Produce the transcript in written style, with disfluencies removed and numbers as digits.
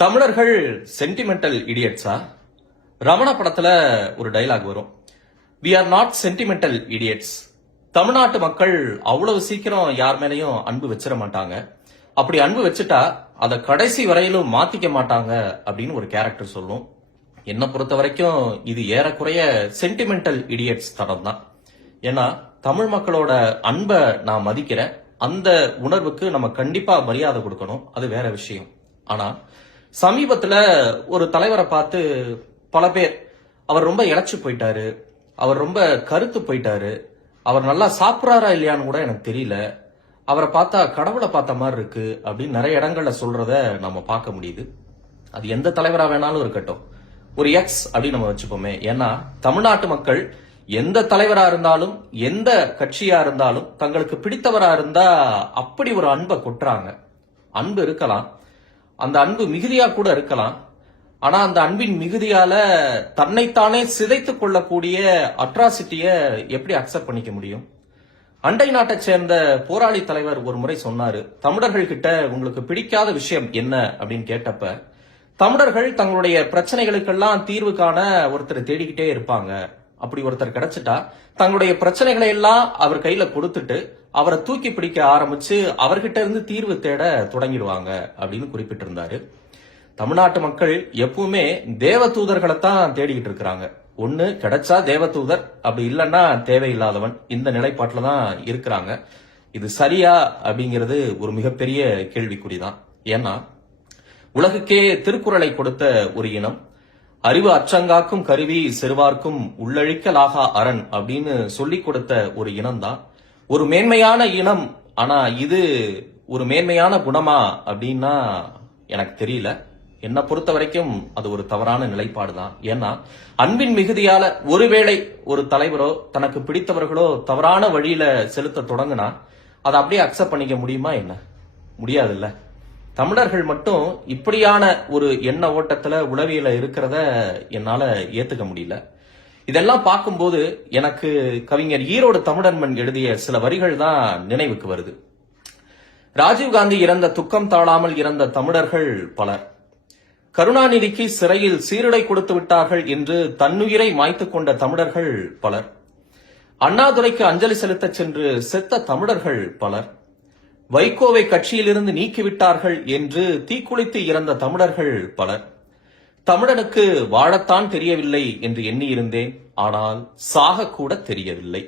தமிழர்கள் சென்டிமெண்டல் இடியட்ஸா? ரமண படத்துல ஒரு டைலாக் வரும், we are not sentimental idiots. தமிழ்நாட்டு மக்கள் அவ்வளவு சீக்கிரம் யார் மேலையும் அன்பு வச்சிட மாட்டாங்க. அப்படி அன்பு வச்சுட்டா அதை கடைசி வரையிலும் மாத்திக்க மாட்டாங்க அப்படின்னு ஒரு கேரக்டர் சொல்லும். என்ன பொறுத்த வரைக்கும் இது ஏறக்குறைய சென்டிமெண்டல் இடியட்ஸ் தரம் தான். ஏன்னா தமிழ் மக்களோட அன்பை நான் மதிக்கிறேன், அந்த உணர்வுக்கு நம்ம கண்டிப்பா மரியாதை கொடுக்கணும், அது வேற விஷயம். ஆனா சமீபத்துல ஒரு தலைவரை பார்த்து பல பேர், அவர் ரொம்ப இழைச்சு போயிட்டாரு, அவர் ரொம்ப கருத்து போயிட்டாரு, அவர் நல்லா சாப்பிட்றாரா இல்லையான்னு கூட எனக்கு தெரியல, அவரை பார்த்தா கடவுளை பார்த்த மாதிரி இருக்கு அப்படின்னு நிறைய இடங்கள்ல சொல்றத நம்ம பார்க்க முடியுது. அது எந்த தலைவரா வேணாலும் இருக்கட்டும், ஒரு எக்ஸ் அப்படின்னு நம்ம வச்சுப்போமே. ஏன்னா தமிழ்நாட்டு மக்கள் எந்த தலைவரா இருந்தாலும் எந்த கட்சியா இருந்தாலும் தங்களுக்கு பிடித்தவரா இருந்தா அப்படி ஒரு அன்பை கொட்டுறாங்க. அன்பு இருக்கலாம், அந்த அன்பு மிகுதியா கூட இருக்கலாம். ஆனா அந்த அன்பின் மிகுதியால தன்னைத்தானே சிதைத்துக் கொள்ளக்கூடிய அட்ராசிட்டிய எப்படி அக்செப்ட் பண்ணிக்க முடியும்? அண்டை நாட்டை சேர்ந்த போராளி தலைவர் ஒரு முறை சொன்னாரு, தமிழர்கள் கிட்ட உங்களுக்கு பிடிக்காத விஷயம் என்ன அப்படின்னு கேட்டப்ப, தமிழர்கள் தங்களுடைய பிரச்சனைகளுக்கெல்லாம் தீர்வு காண ஒருத்தர் தேடிக்கிட்டே இருப்பாங்க. அப்படி ஒருத்தர் கிடைச்சிட்டா தங்களுடைய பிரச்சனைகளை எல்லாம் அவர் கையில கொடுத்துட்டு அவரை தூக்கி பிடிக்க ஆரம்பிச்சு அவர்கிட்ட இருந்து தீர்வு தேட தொடங்கிடுவாங்க அப்படின்னு குறிப்பிட்டிருந்தாரு. தமிழ்நாட்டு மக்கள் எப்பவுமே தேவ தூதர்களை தான் தேடிக்கிட்டு இருக்கிறாங்க. ஒண்ணு கிடைச்சா தேவ தூதர், அப்படி இல்லைன்னா தேவையில்லாதவன், இந்த நிலைப்பாட்டுல தான் இருக்கிறாங்க. இது சரியா அப்படிங்கிறது ஒரு மிகப்பெரிய கேள்விக்குறிதான். ஏன்னா உலகுக்கே திருக்குறளை கொடுத்த ஒரு இனம், அறிவு அச்சங்காக்கும் கருவி செருவார்க்கும் உள்ளழிக்கலாகா அரண் அப்படின்னு சொல்லி கொடுத்த ஒரு இனம் தான் ஒரு மேன்மையான இனம். ஆனா இது ஒரு மேன்மையான குணமா அப்படின்னா எனக்கு தெரியல. என்னை பொறுத்த வரைக்கும் அது ஒரு தவறான நிலைப்பாடு தான். ஏன்னா அன்பின் மிகுதியால ஒருவேளை ஒரு தலைவரோ தனக்கு பிடித்தவர்களோ தவறான வழியில செலுத்த தொடங்குனா அதை அப்படியே அக்செப்ட் பண்ணிக்க முடியுமா? என்ன முடியாதுல்ல. தமிழர்கள் மட்டும் இப்படியான ஒரு எண்ண ஓட்டத்துல உளவியல இருக்கிறத என்னால ஏத்துக்க முடியல. இதெல்லாம் பார்க்கும்போது எனக்கு கவிஞர் ஈரோடு தமிழன்மன் எழுதிய சில வரிகள் தான் நினைவுக்கு வருது. ராஜீவ்காந்தி இறந்த துக்கம் தாழாமல் இறந்த தமிழர்கள் பலர், கருணாநிதிக்கு சிறையில் சீருடை கொடுத்து விட்டார்கள் என்று தன்னுயிரை மாய்த்து கொண்ட தமிழர்கள் பலர், அண்ணாதுரைக்கு அஞ்சலி செலுத்த சென்று செத்த தமிழர்கள் பலர், வைகோவை கட்சியிலிருந்து நீக்கிவிட்டார்கள் என்று தீக்குளித்து இறந்த தமிழர்கள் பலர். தமிழனுக்கு வாழத்தான் தெரியவில்லை என்று எண்ணியிருந்தேன், ஆனால் சாக கூட தெரியவில்லை.